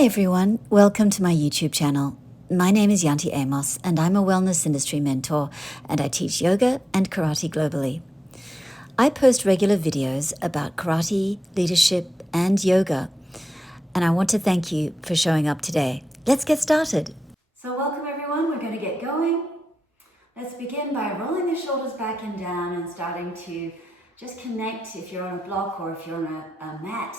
Hi everyone, welcome to my YouTube channel. My name is Yanti Amos and I'm a wellness industry mentor and I teach yoga and karate globally. I post regular videos about karate, leadership and yoga, and I want to thank you for showing up today. Let's get started. So welcome everyone, we're going to get going. Let's begin by rolling the shoulders back and down and starting to just connect. If you're on a block or if you're on a mat,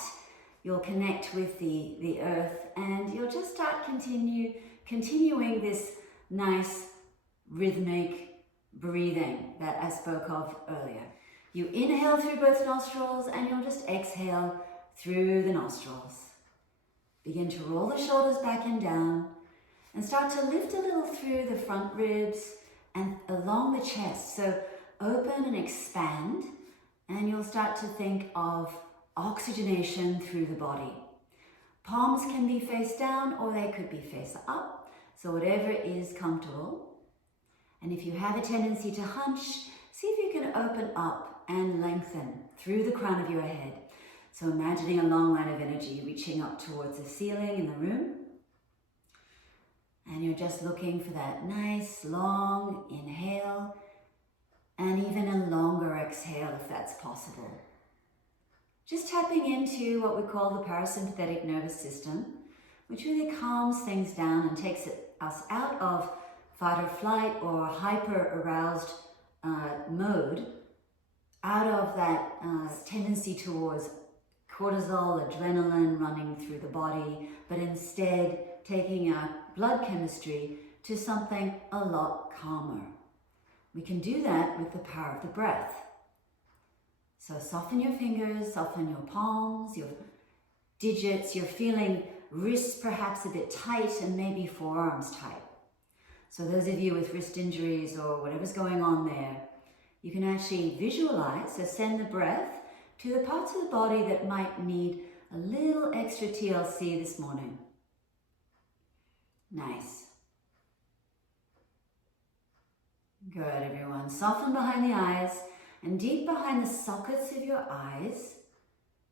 you'll connect with the earth and you'll just start continuing this nice rhythmic breathing that I spoke of earlier. You inhale through both nostrils and you'll just exhale through the nostrils. Begin to roll the shoulders back and down and start to lift a little through the front ribs and along the chest. So open and expand, and you'll start to think of oxygenation through the body. Palms can be face down or they could be face up, so whatever is comfortable. And if you have a tendency to hunch, see if you can open up and lengthen through the crown of your head. So imagining a long line of energy reaching up towards the ceiling in the room. And you're just looking for that nice long inhale and even a longer exhale if that's possible. Just tapping into what we call the parasympathetic nervous system, which really calms things down and takes us out of fight or flight or hyper-aroused mode, out of that tendency towards cortisol, adrenaline running through the body, but instead taking our blood chemistry to something a lot calmer. We can do that with the power of the breath. So soften your fingers, soften your palms, your digits. You're feeling wrists perhaps a bit tight and maybe forearms tight. So those of you with wrist injuries or whatever's going on there, you can actually visualize, so send the breath to the parts of the body that might need a little extra TLC this morning. Nice. Good, everyone. Soften behind the eyes. And deep behind the sockets of your eyes,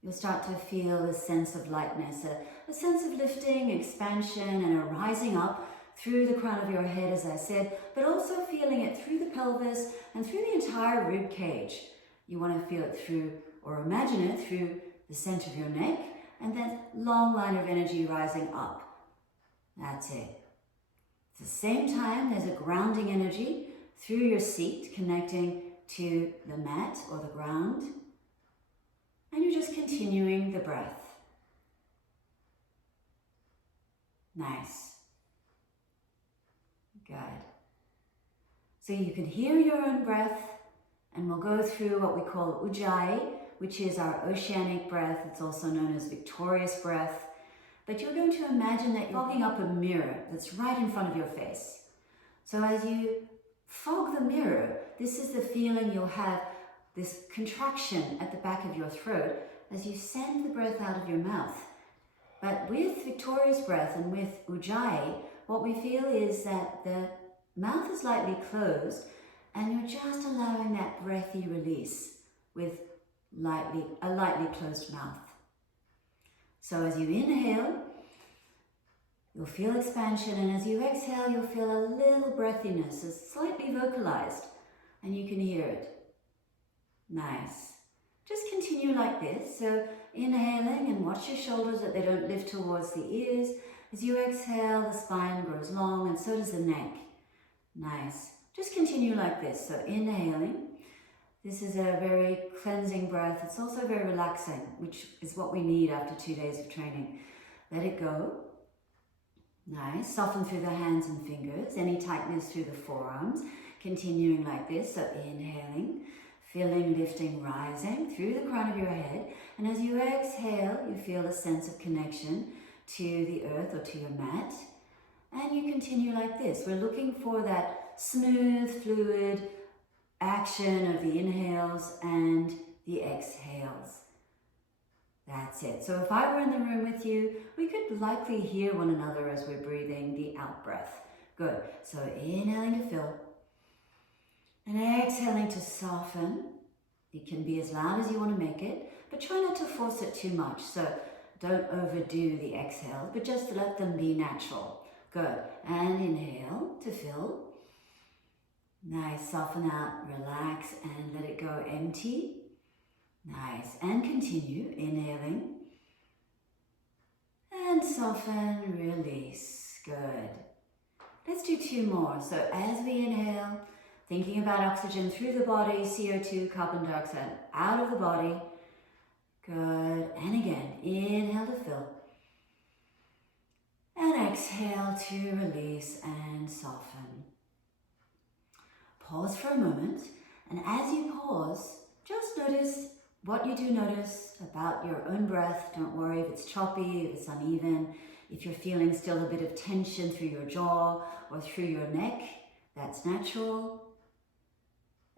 you'll start to feel a sense of lightness, a sense of lifting, expansion, and a rising up through the crown of your head, as I said, but also feeling it through the pelvis and through the entire rib cage. You want to feel it through, or imagine it through the center of your neck, and that long line of energy rising up. That's it. At the same time, there's a grounding energy through your seat, connecting to the mat or the ground, and you're just continuing the breath. Nice. Good. So you can hear your own breath, and we'll go through what we call ujjayi, which is our oceanic breath. It's also known as victorious breath. But you're going to imagine that you're fogging up a mirror that's right in front of your face. So as you fog the mirror, this is the feeling you'll have, this contraction at the back of your throat as you send the breath out of your mouth. But with victorious breath and with ujjayi, what we feel is that the mouth is lightly closed and you're just allowing that breathy release with a lightly closed mouth. So as you inhale, you'll feel expansion, and as you exhale, you'll feel a little breathiness. It's slightly vocalized, and you can hear it. Nice. Just continue like this. So inhaling, and watch your shoulders that they don't lift towards the ears. As you exhale, the spine grows long, and so does the neck. Nice. Just continue like this. So inhaling. This is a very cleansing breath. It's also very relaxing, which is what we need after 2 days of training. Let it go. Nice. Soften through the hands and fingers. Any tightness through the forearms. Continuing like this. So inhaling, feeling, lifting, rising through the crown of your head. And as you exhale, you feel a sense of connection to the earth or to your mat. And you continue like this. We're looking for that smooth, fluid action of the inhales and the exhales. That's it. So if I were in the room with you, we could likely hear one another as we're breathing the out breath. Good. So inhaling to fill and exhaling to soften. It can be as loud as you want to make it, but try not to force it too much. So Don't overdo the exhale, but just let them be natural. Good. And inhale to fill. Nice. Soften out, relax, and let it go empty. Nice. And continue. Inhaling. And soften, release. Good. Let's do 2 more. So as we inhale, thinking about oxygen through the body, CO2, carbon dioxide out of the body. Good. And again, inhale to fill. And exhale to release and soften. Pause for a moment. And as you pause, just notice what you do notice about your own breath. Don't worry if it's choppy, if it's uneven, if you're feeling still a bit of tension through your jaw or through your neck. That's natural.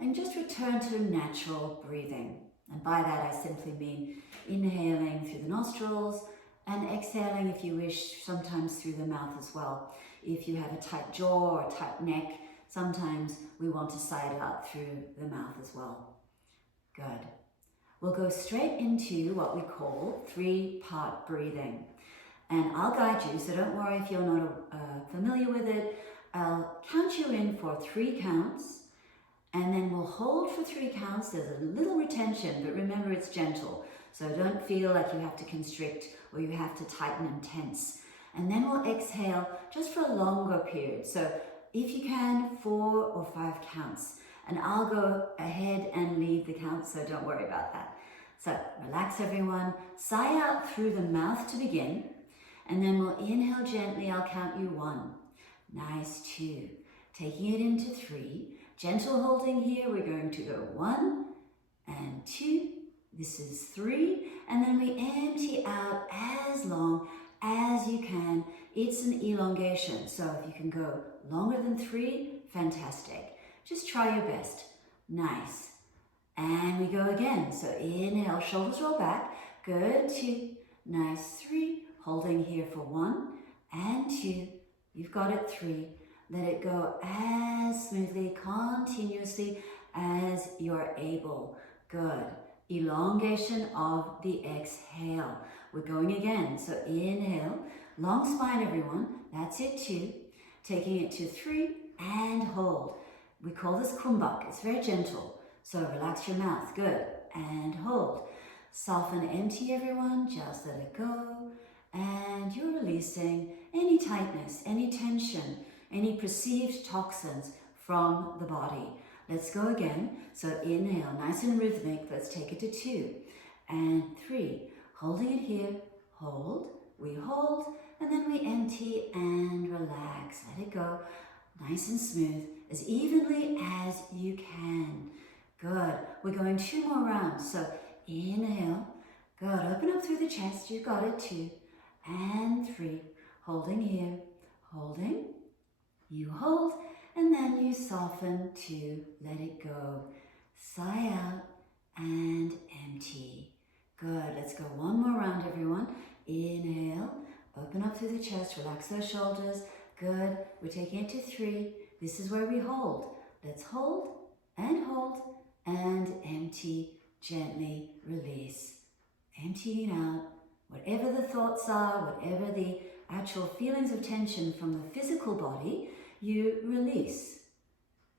And just return to natural breathing. And by that I simply mean inhaling through the nostrils and exhaling, if you wish, sometimes through the mouth as well. If you have a tight jaw or a tight neck, sometimes we want to sigh it out through the mouth as well. Good. We'll go straight into what we call 3-part breathing. And I'll guide you, so don't worry if you're not familiar with it. I'll count you in for 3 counts. And then we'll hold for 3 counts. There's a little retention, but remember it's gentle. So don't feel like you have to constrict or you have to tighten and tense. And then we'll exhale just for a longer period. So if you can, 4 or 5 counts. And I'll go ahead and lead the count, so don't worry about that. So relax everyone. Sigh out through the mouth to begin. And then we'll inhale gently. I'll count you 1. Nice, 2. Taking it into 3. Gentle holding here, we're going to go 1 and 2. This is 3. And then we empty out as long as you can. It's an elongation, so if you can go longer than 3, fantastic. Just try your best. Nice. And we go again. So inhale, shoulders roll back. Good, 2. Nice, 3. Holding here for 1 and 2. You've got it, 3. Let it go as smoothly, continuously as you're able. Good. Elongation of the exhale. We're going again. So inhale, long spine everyone. That's it, 2. Taking it to 3 and hold. We call this kumbhak. It's very gentle. So relax your mouth. Good. And hold. Soften, empty everyone. Just let it go. And you're releasing any tightness, any tension, any perceived toxins from the body. Let's go again. So inhale, nice and rhythmic. Let's take it to 2 and 3. Holding it here. Hold. We hold. And then we empty and relax. Let it go. Nice and smooth. As evenly as you can. Good. We're going 2 more rounds. So inhale. Good. Open up through the chest. You got it. 2 and 3. Holding here. Holding. You hold. And then you soften to let it go. Sigh out and empty. Good. Let's go 1 more round, everyone. Inhale. Open up through the chest. Relax those shoulders. Good. We're taking it to 3. This is where we hold. Let's hold and empty. Gently release. Emptying out. Whatever the thoughts are, whatever the actual feelings of tension from the physical body, you release.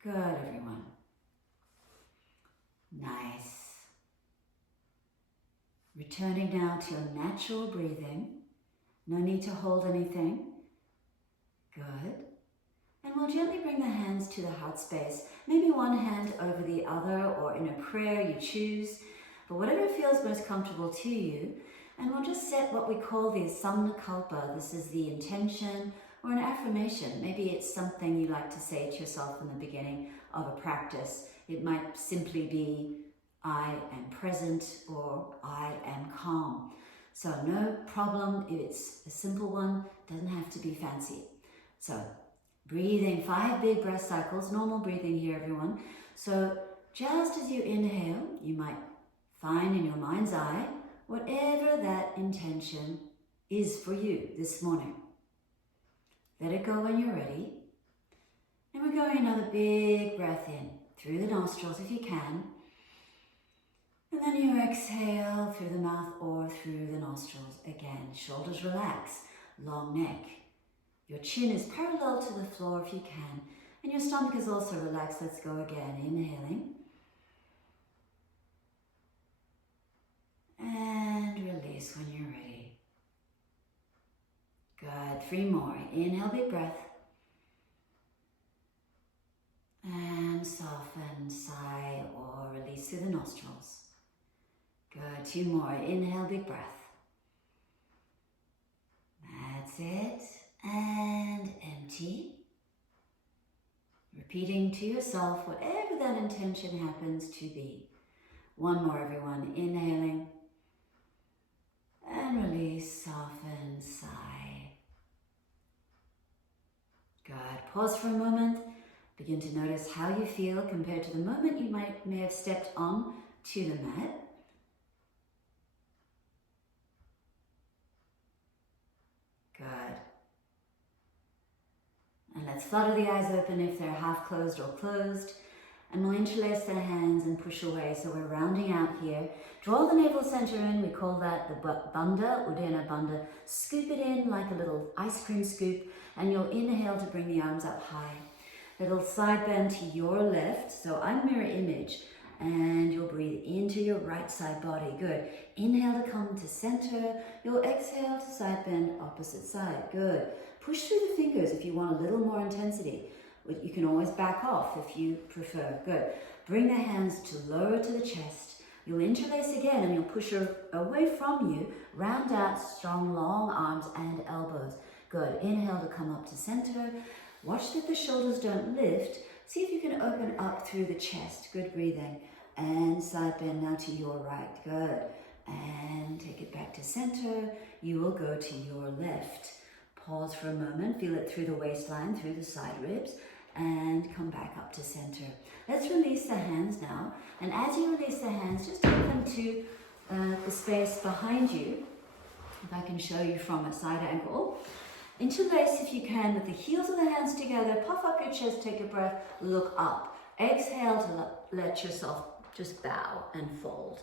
Good, everyone. Nice. Returning now to your natural breathing. No need to hold anything. Good. And we'll gently bring the hands to the heart space. Maybe one hand over the other or in a prayer you choose. But whatever feels most comfortable to you. And we'll just set what we call the samnakalpa. This is the intention or an affirmation. Maybe it's something you like to say to yourself in the beginning of a practice. It might simply be, I am present, or I am calm. So no problem if it's a simple one, doesn't have to be fancy. So breathing 5 big breath cycles, normal breathing here, everyone. So just as you inhale, you might find in your mind's eye whatever that intention is for you this morning. Let it go when you're ready. And we're going another big breath in through the nostrils if you can. And then you exhale through the mouth or through the nostrils. Again, shoulders relax, long neck. Your chin is parallel to the floor if you can. And your stomach is also relaxed. Let's go again. Inhaling. And release when you're ready. Good. 3 more. Inhale, big breath. And soften, sigh, or release through the nostrils. Good. 2 more. Inhale, big breath. That's it. And empty. Repeating to yourself whatever that intention happens to be. 1 more, everyone. Inhaling. And release, soften, sigh. Good. Pause for a moment. Begin to notice how you feel compared to the moment you may have stepped on to the mat. Good. And let's flutter the eyes open if they're half closed or closed. And we'll interlace the hands and push away. So we're rounding out here. Draw the navel center in. We call that the bandha, Uddiyana bandha. Scoop it in like a little ice cream scoop. And you'll inhale to bring the arms up high. Little side bend to your left. So I'm mirror image. And you'll breathe into your right side body. Good. Inhale to come to center. You'll exhale to side bend, opposite side. Good. Push through the fingers if you want a little more intensity. You can always back off if you prefer. Good. Bring the hands to lower to the chest. You'll interlace again and you'll push her away from you. Round out strong, long arms and elbows. Good. Inhale to come up to center. Watch that the shoulders don't lift. See if you can open up through the chest. Good breathing. And side bend now to your right. Good. And take it back to center. You will go to your left. Pause for a moment. Feel it through the waistline, through the side ribs. And come back up to center. Let's release the hands now. And as you release the hands, just take them to the space behind you. If I can show you from a side angle. Interlace if you can with the heels of the hands together. Puff up your chest, take a breath, look up. Exhale to let yourself just bow and fold.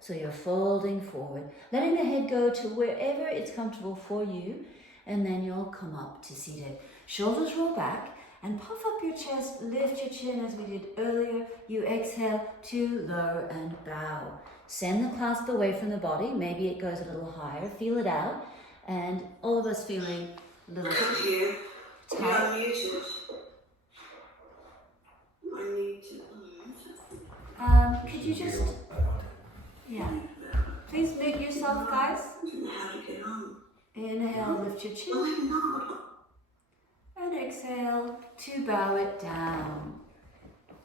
So you're folding forward, letting the head go to wherever it's comfortable for you. And then you'll come up to seated. Shoulders roll back. And puff up your chest, lift your chin as we did earlier. You exhale to lower and bow. Send the clasp away from the body. Maybe it goes a little higher. Feel it out. And all of us feeling a little tight. You're muted. I need to... Could you just... Yeah. Please mute yourself, guys. I don't know how to get on. Inhale, lift your chin. I'm not. And exhale to bow it down.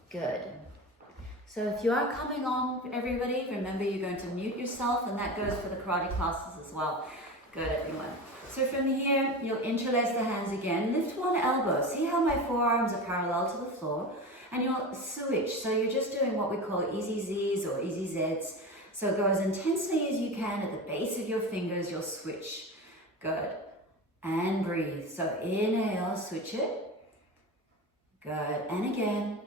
Good. So if you are coming on, everybody, remember you're going to mute yourself, and that goes for the karate classes as well. Good, everyone. So from here, you'll interlace the hands again. Lift one elbow. See how my forearms are parallel to the floor? And you'll switch. So you're just doing what we call easy Z's or easy Z's. So go as intensely as you can at the base of your fingers. You'll switch. Good. And breathe. So inhale, switch it. Good. And again.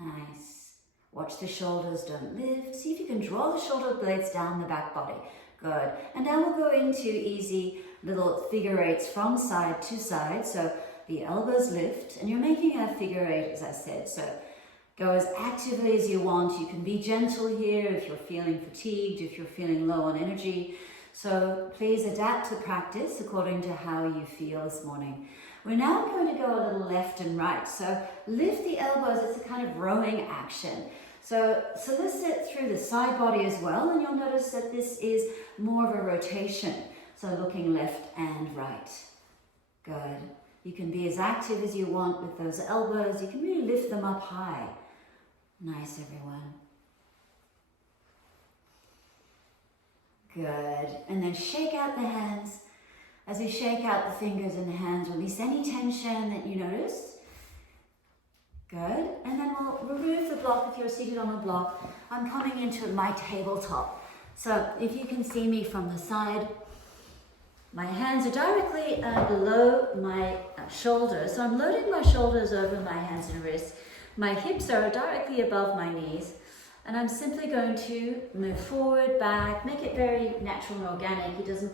Nice. Watch the shoulders don't lift. See if you can draw the shoulder blades down the back body. Good. And now we'll go into easy little figure eights from side to side. So the elbows lift and you're making a figure eight, as I said. So go as actively as you want. You can be gentle here if you're feeling fatigued, if you're feeling low on energy. So please adapt the practice according to how you feel this morning. We're now going to go a little left and right. So lift the elbows. It's a kind of rowing action. So solicit through the side body as well. And you'll notice that this is more of a rotation. So looking left and right. Good. You can be as active as you want with those elbows. You can really lift them up high. Nice, everyone. Good. And then shake out the hands. As we shake out the fingers and the hands, release any tension that you notice. Good. And then we'll remove the block if you're seated on a block. I'm coming into my tabletop. So if you can see me from the side, my hands are directly below my shoulders. So I'm loading my shoulders over my hands and wrists. My hips are directly above my knees. And I'm simply going to move forward, back, make it very natural and organic. It doesn't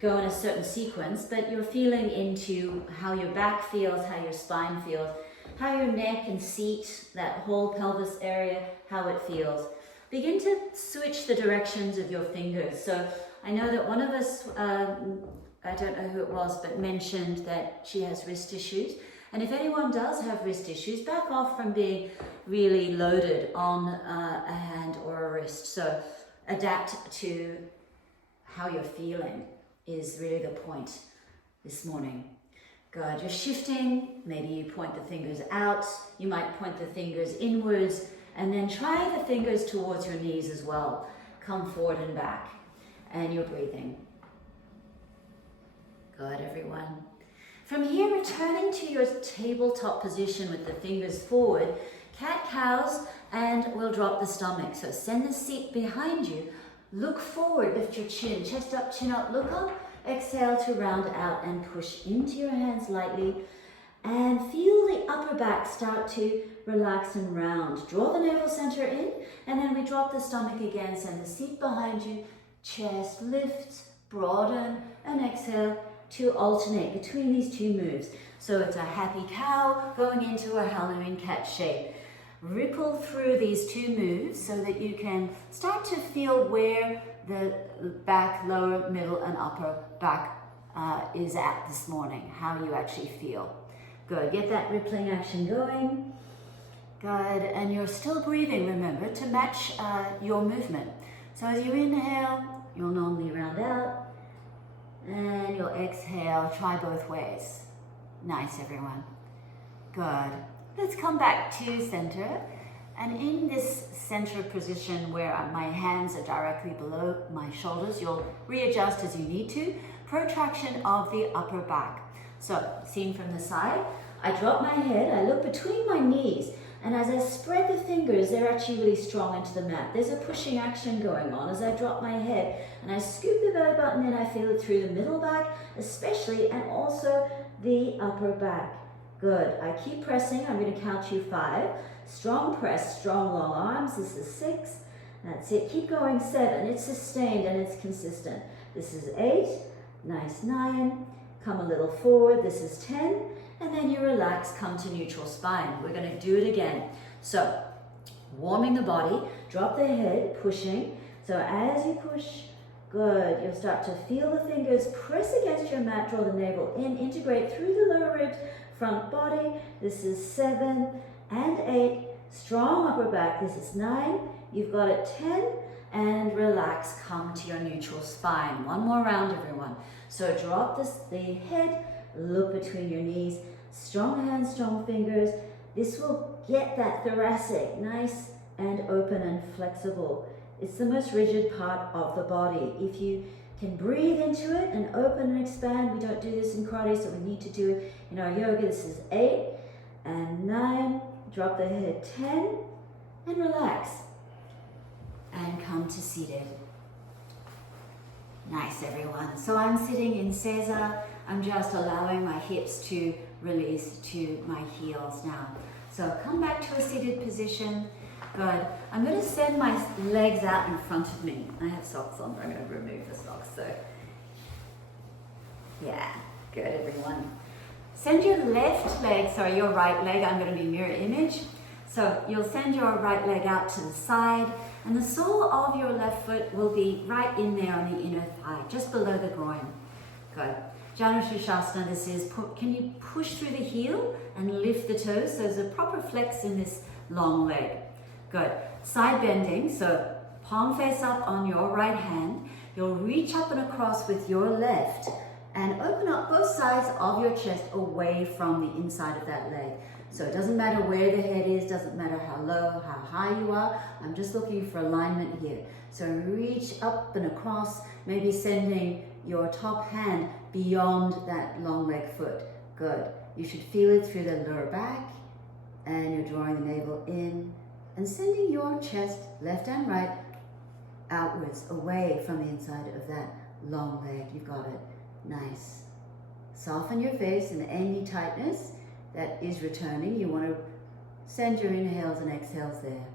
go in a certain sequence, but you're feeling into how your back feels, how your spine feels, how your neck and seat, that whole pelvis area, how it feels. Begin to switch the directions of your fingers. So I know that one of us, I don't know who it was, but mentioned that she has wrist issues. And if anyone does have wrist issues, back off from being really loaded on a hand or a wrist. So adapt to how you're feeling is really the point this morning. Good, you're shifting. Maybe you point the fingers out. You might point the fingers inwards, and then try the fingers towards your knees as well. Come forward and back, and you're breathing. Good, everyone. From here, returning to your tabletop position with the fingers forward, cat-cows, and we'll drop the stomach. So send the seat behind you. Look forward, lift your chin, chest up, chin up, look up. Exhale to round out and push into your hands lightly. And feel the upper back start to relax and round. Draw the navel center in, and then we drop the stomach again. Send the seat behind you, chest lift, broaden, and exhale to alternate between these two moves. So it's a happy cow going into a Halloween cat shape. Ripple through these two moves so that you can start to feel where the back, lower, middle, and upper back is at this morning, how you actually feel. Good, get that rippling action going. Good, and you're still breathing, remember, to match your movement. So as you inhale, you'll normally round out, and you'll exhale, try both ways. Nice, everyone. Good. Let's come back to center. And in this center position where my hands are directly below my shoulders, you'll readjust as you need to. Protraction of the upper back. So, seen from the side, I drop my head, I look between my knees, and as I spread the fingers, they're actually really strong into the mat. There's a pushing action going on as I drop my head, and I scoop the belly button in, I feel it through the middle back, especially, and also the upper back. Good, I keep pressing, I'm going to count you 5. Strong press, strong long arms, this is 6. That's it, keep going, 7, it's sustained and it's consistent. This is 8, nice 9, come a little forward, this is 10, and then you relax, come to neutral spine. We're going to do it again. So, warming the body, drop the head, pushing. So as you push, good, you'll start to feel the fingers press against your mat, draw the navel in, integrate through the lower ribs, front body, this is 7 and 8, strong upper back, this is 9, you've got it 10, and relax, come to your neutral spine. One more round, everyone. So drop the head, look between your knees, strong hands, strong fingers. This will get that thoracic nice and open and flexible. It's the most rigid part of the body. If you can breathe into it and open and expand. We don't do this in karate, so we need to do it in our yoga. This is 8 and 9. Drop the head, 10, and relax. And come to seated. Nice, everyone. So I'm sitting in Caesar. I'm just allowing my hips to release to my heels now. So come back to a seated position. Good. I'm going to send my legs out in front of me. I have socks on, but I'm going to remove the socks. So, yeah, good, everyone. Send your your right leg, I'm going to be mirror image. So you'll send your right leg out to the side, and the sole of your left foot will be right in there on the inner thigh, just below the groin. Good. Janu Shasana, this is, can you push through the heel and lift the toes? So there's a proper flex in this long leg. Good. Side bending, so palm face up on your right hand. You'll reach up and across with your left and open up both sides of your chest away from the inside of that leg. So it doesn't matter where the head is, doesn't matter how low, how high you are. I'm just looking for alignment here. So reach up and across, maybe sending your top hand beyond that long leg foot. Good. You should feel it through the lower back, and you're drawing the navel in and sending your chest, left and right, outwards, away from the inside of that long leg. You've got it. Nice. Soften your face, and any tightness that is returning, you want to send your inhales and exhales there.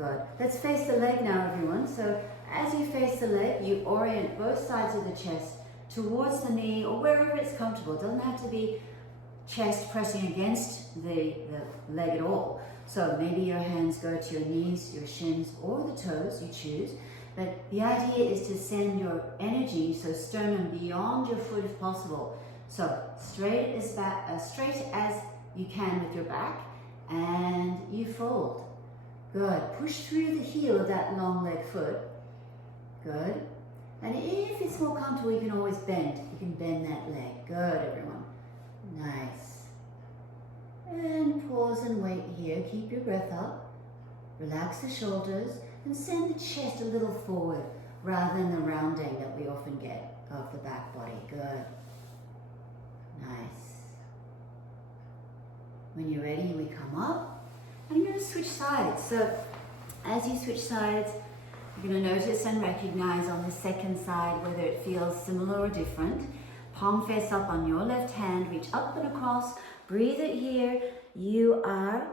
Good. Let's face the leg now, everyone. So as you face the leg, you orient both sides of the chest towards the knee or wherever it's comfortable. It doesn't have to be chest pressing against the leg at all. So maybe your hands go to your knees, your shins, or the toes, you choose. But the idea is to send your energy, so sternum, beyond your foot if possible. So straight as you can with your back, and you fold. Good. Push through the heel of that long leg foot. Good. And if it's more comfortable, you can always bend. You can bend that leg. Good, everyone. Nice. And pause and wait here. Keep your breath up. Relax the shoulders and send the chest a little forward rather than the rounding that we often get of the back body. Good. Nice. When you're ready, we come up and you're going to switch sides. So as you switch sides, you're going to notice and recognize on the second side whether it feels similar or different. Palm face up on your left hand, reach up and across, breathe it here. You are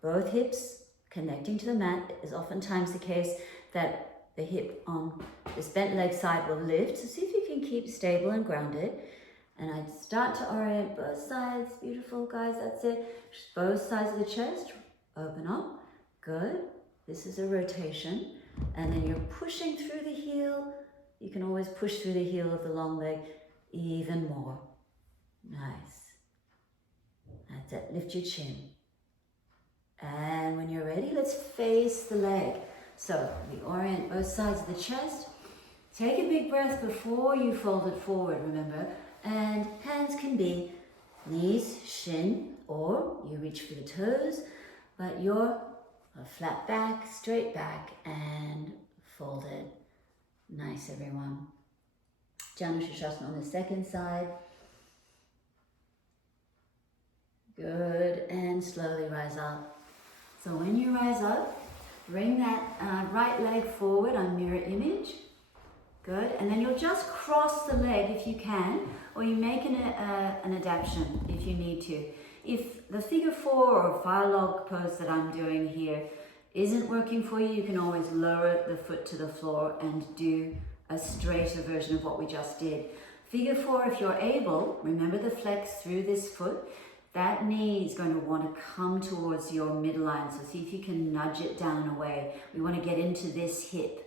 both hips connecting to the mat. It is oftentimes the case that the hip on this bent leg side will lift. So see if you can keep stable and grounded. And I'd start to orient both sides. Beautiful, guys, that's it. Both sides of the chest, open up. Good. This is a rotation. And then you're pushing through the heel. You can always push through the heel of the long leg even more. Nice. That's it. Lift your chin. And when you're ready, let's face the leg. So we orient both sides of the chest. Take a big breath before you fold it forward, remember. And hands can be knees, shin, or you reach for the toes, but you're a flat back, straight back, and folded. Nice, everyone. Janushirasana on the second side. Good, and slowly rise up. So when you rise up, bring that right leg forward on mirror image. Good, and then you'll just cross the leg if you can, or you make an adaptation if you need to. If the figure 4 or fire log pose that I'm doing here isn't working for you, you can always lower the foot to the floor and do a straighter version of what we just did. Figure 4, if you're able, remember the flex through this foot. That knee is going to want to come towards your midline. So see if you can nudge it down away. We want to get into this hip.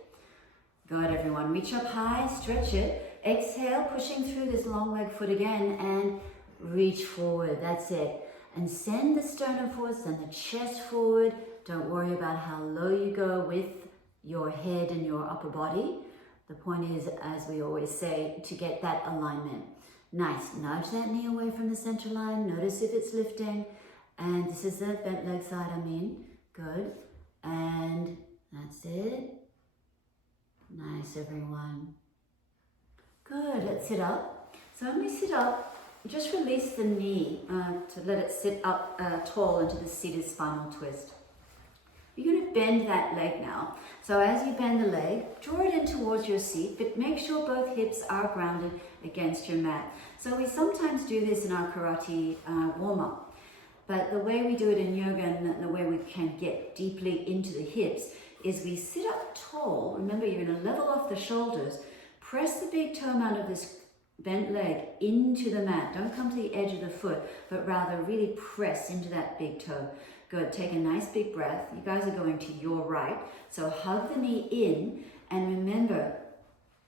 Good, everyone. Reach up high, stretch it. Exhale, pushing through this long leg foot again, and reach forward. That's it. And send the sternum forward, send the chest forward. Don't worry about how low you go with your head and your upper body. The point is, as we always say, to get that alignment. Nice. Nudge that knee away from the center line. Notice if it's lifting. And this is the bent leg side, I mean. Good. And that's it. Nice, everyone. Good. Let's sit up. So when we sit up, just release the knee to let it sit up tall into the seated spinal twist. You're going to bend that leg now. So as you bend the leg, draw it in towards your seat, but make sure both hips are grounded against your mat. So we sometimes do this in our karate warm-up, but the way we do it in yoga and the way we can get deeply into the hips is we sit up tall. Remember, you're going to level off the shoulders, press the big toe mount of this bent leg into the mat. Don't come to the edge of the foot, but rather really press into that big toe. Good. Take a nice big breath. You guys are going to your right. So hug the knee in, and remember,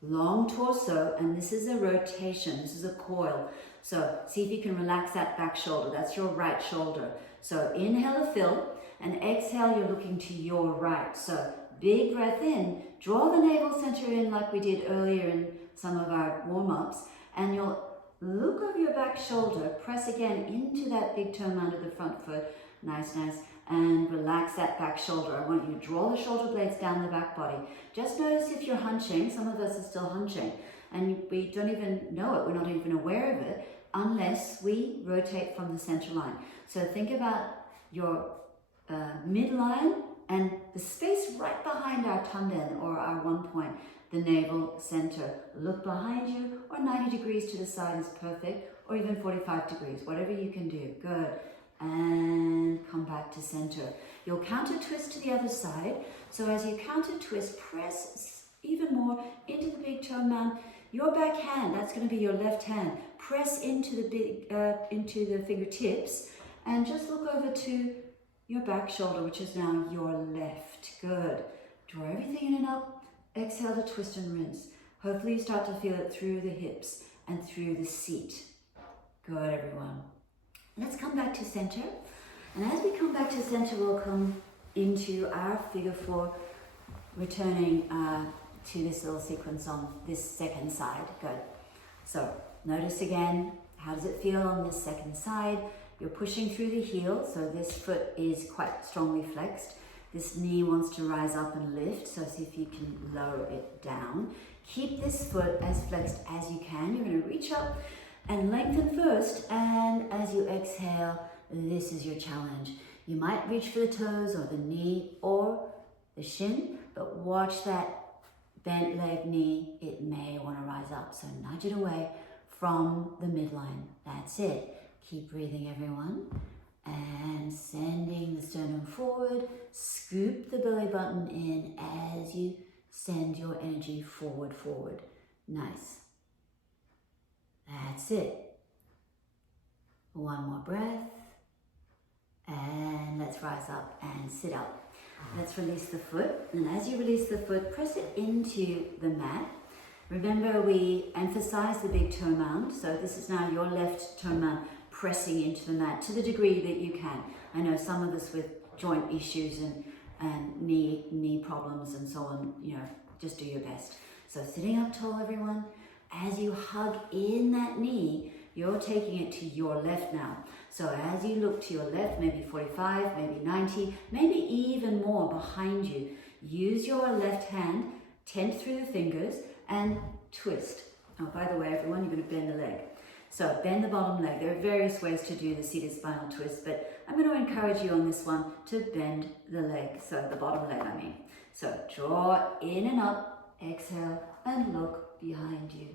long torso, and this is a rotation. This is a coil. So see if you can relax that back shoulder. That's your right shoulder. So inhale a fill, and exhale, you're looking to your right. So big breath in. Draw the navel center in like we did earlier in some of our warm-ups, and you'll look over your back shoulder, press again into that big toe mount of the front foot. Nice, nice. And relax that back shoulder. I want you to draw the shoulder blades down the back body. Just notice if you're hunching. Some of us are still hunching, and we don't even know it. We're not even aware of it unless we rotate from the center line. So think about your midline and the space right behind our tanden or our 1 point, the navel center. Look behind you, or 90 degrees to the side is perfect, or even 45 degrees, whatever you can do. Good. and come back to center. You'll counter twist to the other side. So as you counter twist, press even more into the big toe mound. Your back hand, that's going to be your left hand. Press into the fingertips and just look over to your back shoulder, which is now your left. Good. Draw everything in and up. Exhale to twist and rinse. Hopefully you start to feel it through the hips and through the seat. Good, everyone. Let's come back to center. And as we come back to center, we'll come into our figure four, returning to this little sequence on this second side. Good. So notice again, how does it feel on this second side? You're pushing through the heel, so this foot is quite strongly flexed. This knee wants to rise up and lift, so see if you can lower it down. Keep this foot as flexed as you can. You're going to reach up and lengthen first, and as you exhale, this is your challenge. You might reach for the toes or the knee or the shin, but watch that bent leg knee. It may want to rise up, so nudge it away from the midline. That's it. Keep breathing, everyone. And sending the sternum forward. Scoop the belly button in as you send your energy forward, forward. Nice. That's it. One more breath. And let's rise up and sit up. Let's release the foot. And as you release the foot, press it into the mat. Remember, we emphasize the big toe mound. So this is now your left toe mound pressing into the mat to the degree that you can. I know some of us with joint issues and knee problems and so on, just do your best. So sitting up tall, everyone. As you hug in that knee, you're taking it to your left now. So as you look to your left, maybe 45, maybe 90, maybe even more behind you, use your left hand, tent through the fingers, and twist. Oh, by the way, everyone, you're going to bend the leg. So bend the bottom leg. There are various ways to do the seated spinal twist, but I'm going to encourage you on this one to bend the leg. So the bottom leg, I mean. So draw in and up, exhale, and look behind you.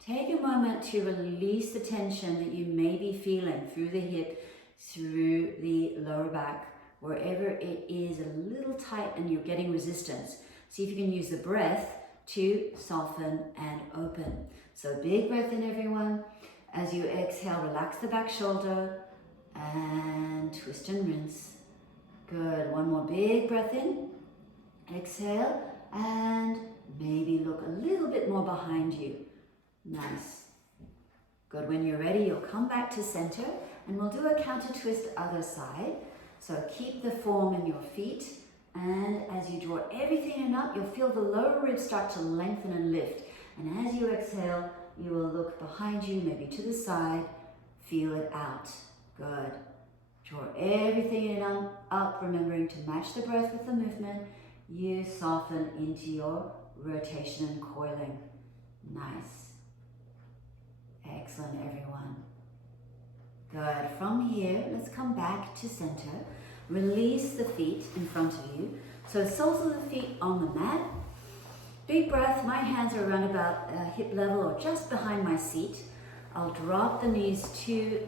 Take a moment to release the tension that you may be feeling through the hip, through the lower back, wherever it is a little tight and you're getting resistance. See if you can use the breath to soften and open. So big breath in, everyone. As you exhale, relax the back shoulder and twist and rinse. Good. One more big breath in. Exhale and maybe look a little bit more behind you. Nice. Good. When you're ready, you'll come back to center and we'll do a counter twist other side. So keep the form in your feet, and as you draw everything in up, you'll feel the lower ribs start to lengthen and lift. And as you exhale, you will look behind you, maybe to the side, feel it out. Good. Draw everything in and up, remembering to match the breath with the movement. You soften into your rotation and coiling. Nice. Excellent, everyone. Good. From here, let's come back to center. Release the feet in front of you. So soles of the feet on the mat. Big breath. My hands are around about hip level or just behind my seat. I'll drop the knees to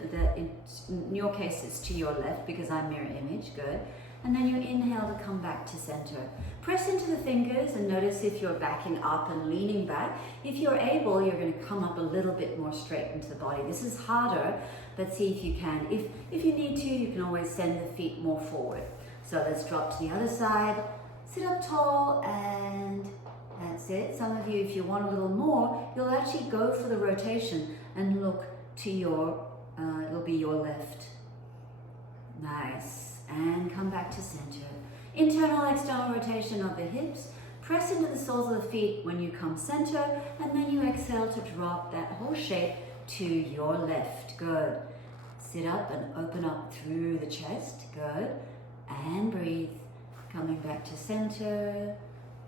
in your case, it's to your left because I'm mirror image. Good. And then you inhale to come back to center. Press into the fingers and notice if you're backing up and leaning back. If you're able, you're going to come up a little bit more straight into the body. This is harder, but see if you can. If you need to, you can always send the feet more forward. So let's drop to the other side. Sit up tall, and that's it. Some of you, if you want a little more, you'll actually go for the rotation and look to your, it'll be your left. Nice. And come back to center. Internal, external rotation of the hips. Press into the soles of the feet when you come center, and then you exhale to drop that whole shape to your left. Good. Sit up and open up through the chest. Good. And breathe. Coming back to center.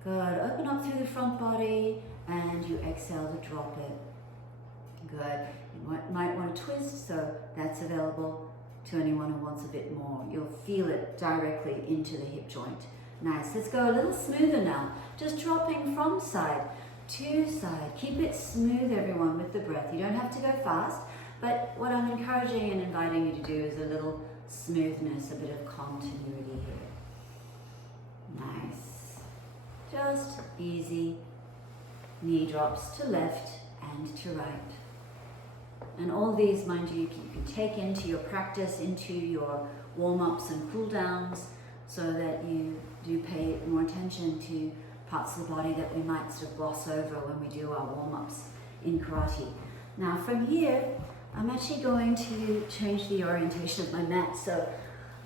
Good. Open up through the front body, and you exhale to drop it. Good. You might want to twist, so that's available to anyone who wants a bit more. You'll feel it directly into the hip joint. Nice. Let's go a little smoother now. Just dropping from side to side. Keep it smooth, everyone, with the breath. You don't have to go fast, but what I'm encouraging and inviting you to do is a little smoothness, a bit of continuity here. Nice. Just easy knee drops to left and to right. And all these, mind you, you can take into your practice, into your warm-ups and cool-downs, so that you do pay more attention to parts of the body that we might sort of gloss over when we do our warm-ups in karate. Now from here, I'm actually going to change the orientation of my mat. So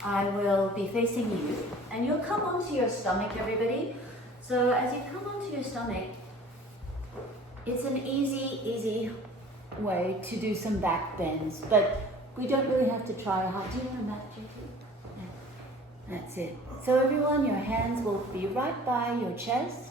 I will be facing you, and you'll come onto your stomach, everybody. So as you come onto your stomach, it's an easy way to do some back bends, but we don't really have to try hard. Do you want a mat, JT? Yeah. That's it. So everyone, your hands will be right by your chest.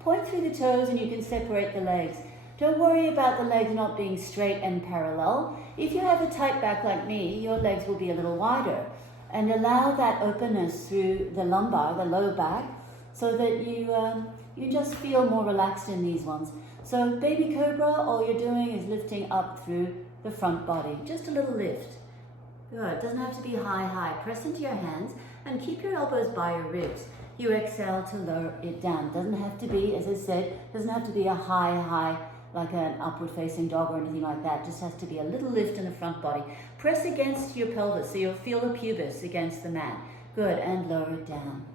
Point through the toes and you can separate the legs. Don't worry about the legs not being straight and parallel. If you have a tight back like me, your legs will be a little wider. And allow that openness through the lumbar, the lower back, so that you just feel more relaxed in these ones. So baby cobra, all you're doing is lifting up through the front body. Just a little lift. Good. It doesn't have to be high. Press into your hands and keep your elbows by your ribs. You exhale to lower it down. Doesn't have to be, as I said, doesn't have to be a high, like an upward facing dog or anything like that. Just has to be a little lift in the front body. Press against your pelvis so you'll feel the pubis against the mat. Good. And lower it down.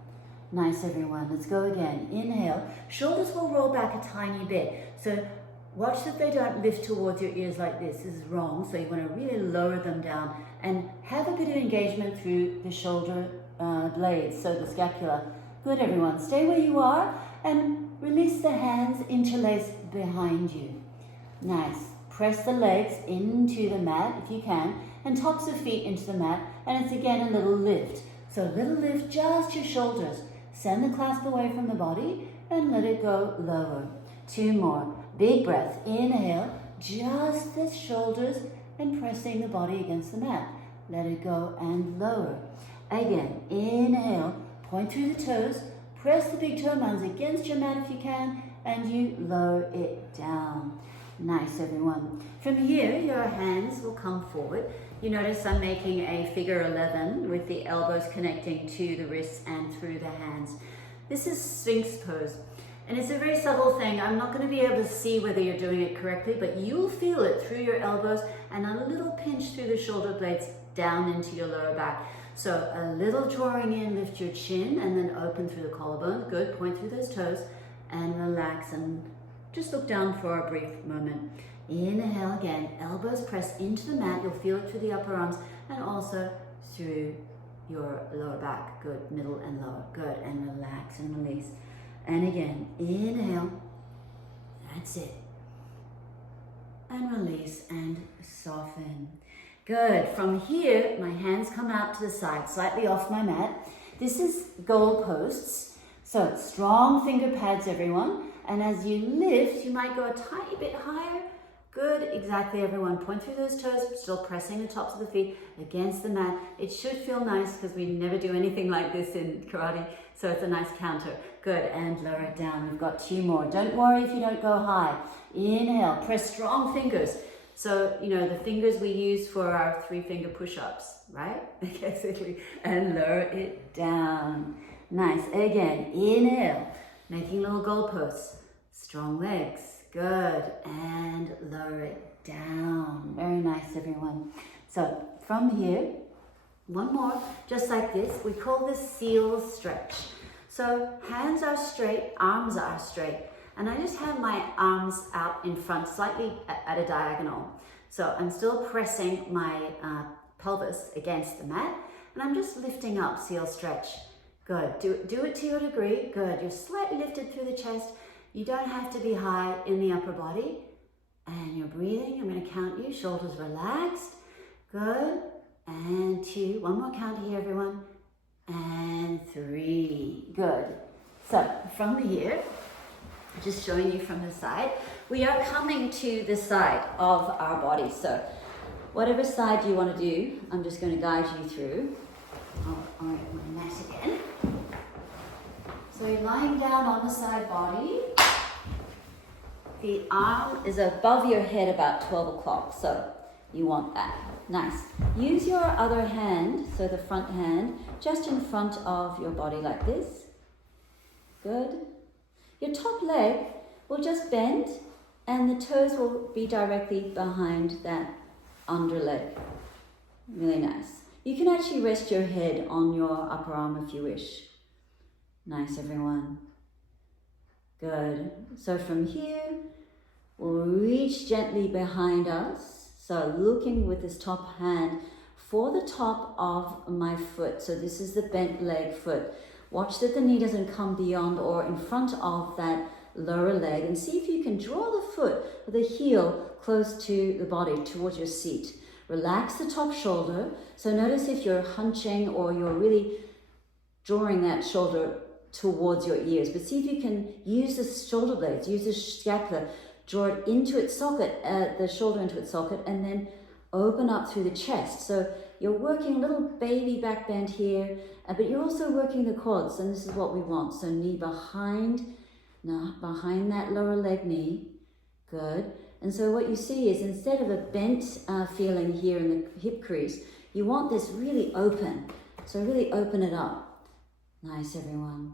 Nice, everyone. Let's go again. Inhale. Shoulders will roll back a tiny bit. So watch that they don't lift towards your ears like this. This is wrong. So you want to really lower them down and have a bit of engagement through the shoulder blades, so the scapula. Good, everyone. Stay where you are and release the hands, interlace behind you. Nice. Press the legs into the mat if you can, and tops of feet into the mat, and it's again a little lift. So a little lift, just your shoulders. Send the clasp away from the body and let it go lower. 2 more. Big breath. Inhale, just the shoulders and pressing the body against the mat. Let it go and lower. Again, inhale, point through the toes, press the big toe mounds against your mat if you can, and you lower it down. Nice, everyone. From here, your hands will come forward. You notice I'm making a figure 11 with the elbows connecting to the wrists and through the hands. This is Sphinx pose. And it's a very subtle thing. I'm not going to be able to see whether you're doing it correctly, but you'll feel it through your elbows and a little pinch through the shoulder blades down into your lower back. So a little drawing in, lift your chin and then open through the collarbone. Good. Point through those toes and relax and just look down for a brief moment. Inhale again. Elbows press into the mat. You'll feel it through the upper arms and also through your lower back. Good. Middle and lower. Good. And relax and release. And again, inhale, that's it. And release and soften. Good. From here, my hands come out to the side, slightly off my mat. This is goal posts. So strong finger pads, everyone. And as you lift, you might go a tiny bit higher. Good. Exactly, everyone. Point through those toes, still pressing the tops of the feet against the mat. It should feel nice because we never do anything like this in karate. So it's a nice counter. Good. And lower it down. We've got 2 more. Don't worry if you don't go high. Inhale. Press strong fingers. So, you know, the fingers we use for our 3-finger push-ups, right? Basically. And lower it down. Nice. Again. Inhale. Making little goalposts. Strong legs. Good. And lower it down. Very nice, everyone. So from here, 1 more, just like this. We call this seal stretch. So hands are straight, arms are straight. And I just have my arms out in front, slightly at a diagonal. So I'm still pressing my pelvis against the mat. And I'm just lifting up, seal stretch. Good. Do it to your degree. Good. You're slightly lifted through the chest. You don't have to be high in the upper body. And you're breathing. I'm going to count you. Shoulders relaxed. Good. And 2. 1 more count here, everyone. And 3. Good. So from here, just showing you from the side, we are coming to the side of our body. So whatever side you want to do, I'm just going to guide you through. I'll orient my mat again. So you're lying down on the side body. The arm is above your head about 12 o'clock. So You want that. Nice. Use your other hand, so the front hand, just in front of your body like this. Good. Your top leg will just bend and the toes will be directly behind that under leg. Really nice. You can actually rest your head on your upper arm if you wish. Nice, everyone. Good. So from here, we'll reach gently behind us. So looking with this top hand for the top of my foot. So this is the bent leg foot. Watch that the knee doesn't come beyond or in front of that lower leg, and see if you can draw the foot or the heel close to the body towards your seat. Relax the top shoulder. So notice if you're hunching or you're really drawing that shoulder towards your ears, but see if you can use the shoulder blades, use the scapula, draw it into its socket, the shoulder into its socket, and then open up through the chest. So you're working a little baby back bend here, but you're also working the quads, and this is what we want. So knee behind, now behind that lower leg knee. Good. And so what you see is instead of a bent feeling here in the hip crease, you want this really open. So really open it up. Nice, everyone.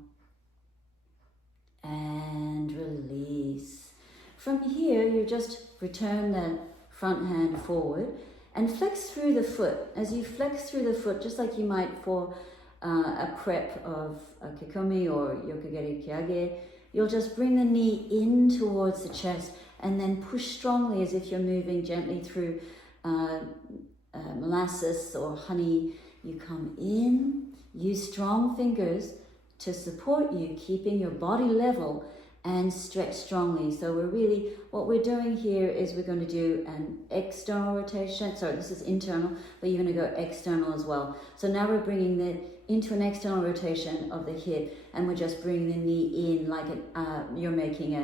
And release. From here, you just return the front hand forward and flex through the foot. As you flex through the foot, just like you might for a prep of a kikomi or yokogeri kyage, you'll just bring the knee in towards the chest and then push strongly as if you're moving gently through molasses or honey. You come in, use strong fingers to support you, keeping your body level and stretch strongly. So what we're doing here is we're going to do an external rotation. Sorry, this is internal, but you're going to go external as well. So now we're bringing into an external rotation of the hip, and we're just bringing the knee in like you're making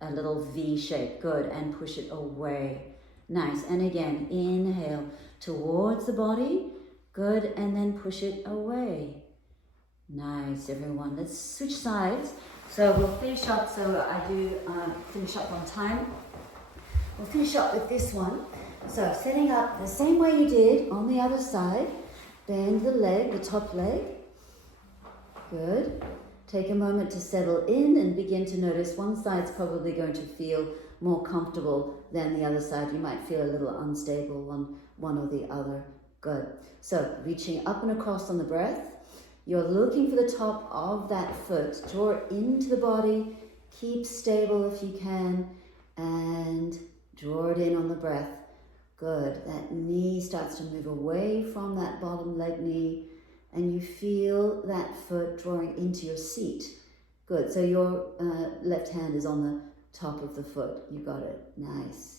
a little V shape. Good, and push it away. Nice, and again, inhale towards the body. Good, and then push it away. Nice, everyone. Let's switch sides. So we'll finish up, so I do finish up on time. We'll finish up with this one. So setting up the same way you did on the other side. Bend the leg, the top leg. Good. Take a moment to settle in and begin to notice one side's probably going to feel more comfortable than the other side. You might feel a little unstable, one or the other. Good. So reaching up and across on the breath. You're looking for the top of that foot. Draw it into the body. Keep stable if you can. And draw it in on the breath. Good. That knee starts to move away from that bottom leg knee. And you feel that foot drawing into your seat. Good. So your left hand is on the top of the foot. You got it. Nice.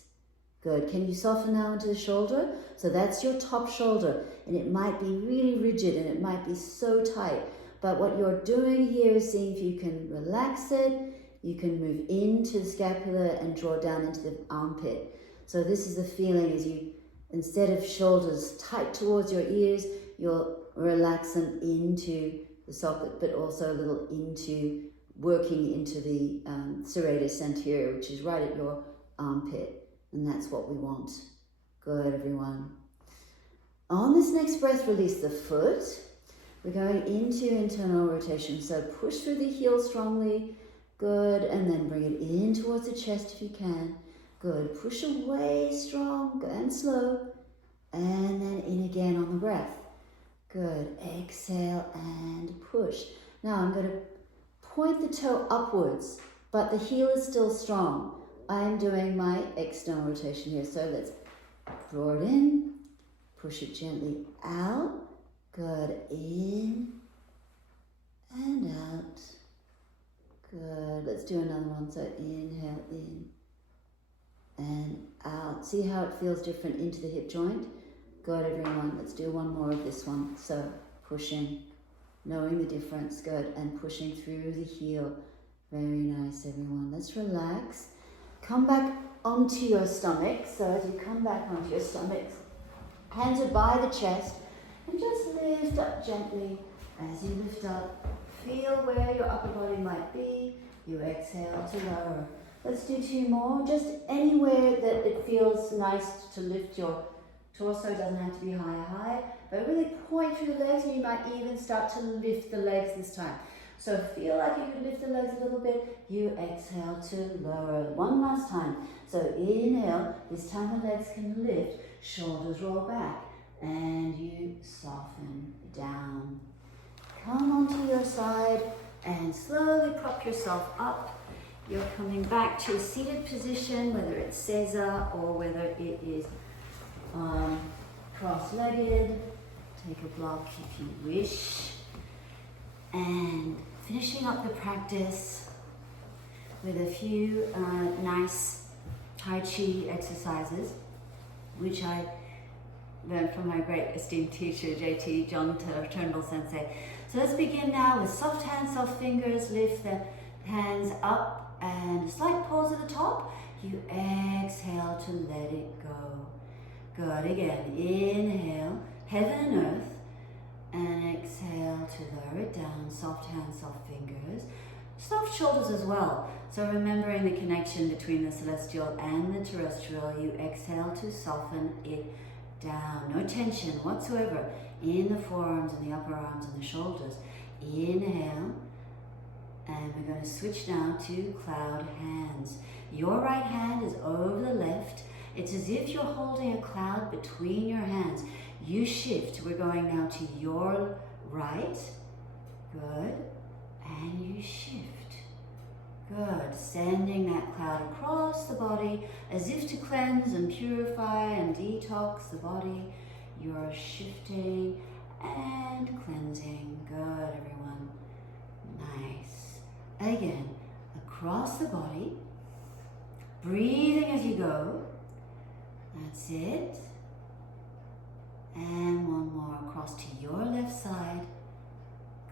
Good. Can you soften now into the shoulder? So that's your top shoulder. And it might be really rigid and it might be so tight. But what you're doing here is seeing if you can relax it. You can move into the scapula and draw down into the armpit. So this is the feeling as you, instead of shoulders tight towards your ears, you'll relax them into the socket, but also a little into working into the serratus anterior, which is right at your armpit. And that's what we want. Good, everyone. On this next breath, release the foot. We're going into internal rotation. So push through the heel strongly. Good. And then bring it in towards the chest if you can. Good. Push away strong and slow. And then in again on the breath. Good. Exhale and push. Now I'm going to point the toe upwards, but the heel is still strong. I'm doing my external rotation here. So let's draw it in, push it gently out. Good. In and out. Good. Let's do another one. So inhale in and out. See how it feels different into the hip joint? Good, everyone. Let's do one more of this one. So pushing, knowing the difference. Good. And pushing through the heel. Very nice, everyone. Let's relax. Come back onto your stomach. So as you come back onto your stomach, hands are by the chest, and just lift up gently. As you lift up, feel where your upper body might be. You exhale to lower. Let's do two more. Just anywhere that it feels nice to lift your Torso doesn't have to be high, but really point through the legs, and you might even start to lift the legs this time. So feel like you can lift the legs a little bit. You exhale to lower. One last time. So inhale. This time the legs can lift. Shoulders roll back. And you soften down. Come onto your side and slowly prop yourself up. You're coming back to a seated position, whether it's Caesar or whether it is cross-legged. Take a block if you wish. And finishing up the practice with a few nice Tai Chi exercises, which I learned from my great esteemed teacher, JT John Turnbull Sensei. So let's begin now with soft hands, soft fingers. Lift the hands up and a slight pause at the top. You exhale to let it go. Good. Again, inhale, heaven and earth. And exhale to lower it down, soft hands, soft fingers, soft shoulders as well. So remembering the connection between the celestial and the terrestrial, you exhale to soften it down. No tension whatsoever in the forearms and the upper arms and the shoulders. Inhale, and we're going to switch now to cloud hands. Your right hand is over the left. It's as if you're holding a cloud between your hands. You shift. We're going now to your right. Good. And you shift. Good. Sending that cloud across the body as if to cleanse and purify and detox the body. You're shifting and cleansing. Good, everyone. Nice. Again, across the body. Breathing as you go. That's it. And one more across to your left side.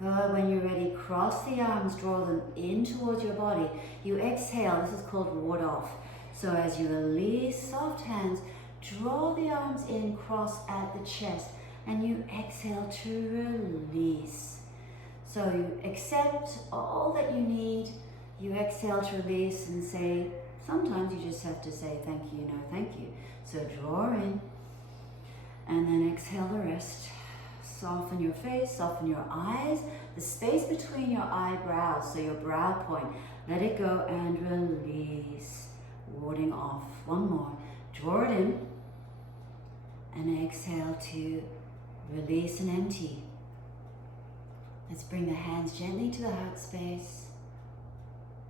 Good. When you're ready, cross the arms, draw them in towards your body. You exhale. This is called ward off. So as you release, soft hands, draw the arms in, cross at the chest, and you exhale to release. So you accept all that you need. You exhale to release and say, sometimes you just have to say thank you, no thank you. So draw in. And then exhale the rest. Soften your face, soften your eyes, the space between your eyebrows, so your brow point. Let it go and release. Warding off. One more. Draw it in. And exhale to release and empty. Let's bring the hands gently to the heart space.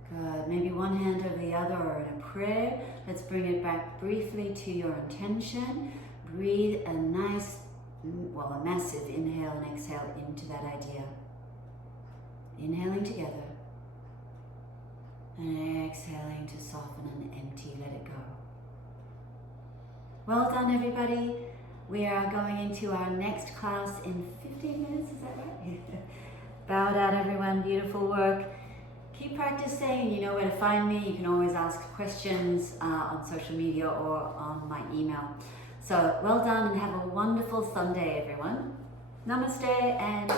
Good. Maybe one hand over the other or in a prayer. Let's bring it back briefly to your intention. Breathe a nice, a massive inhale and exhale into that idea. Inhaling together. And exhaling to soften and empty, let it go. Well done, everybody. We are going into our next class in 15 minutes, is that right? Bow down, everyone. Beautiful work. Keep practicing. You know where to find me. You can always ask questions on social media or on my email. So well done and have a wonderful Sunday, everyone. Namaste and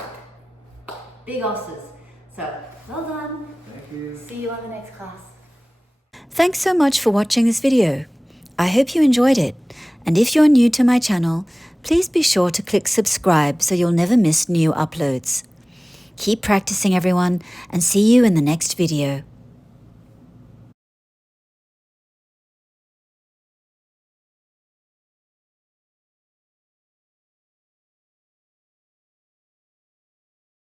big osses. So well done. Thank you. See you on the next class. Thanks so much for watching this video. I hope you enjoyed it. And if you're new to my channel, please be sure to click subscribe so you'll never miss new uploads. Keep practicing, everyone, and see you in the next video.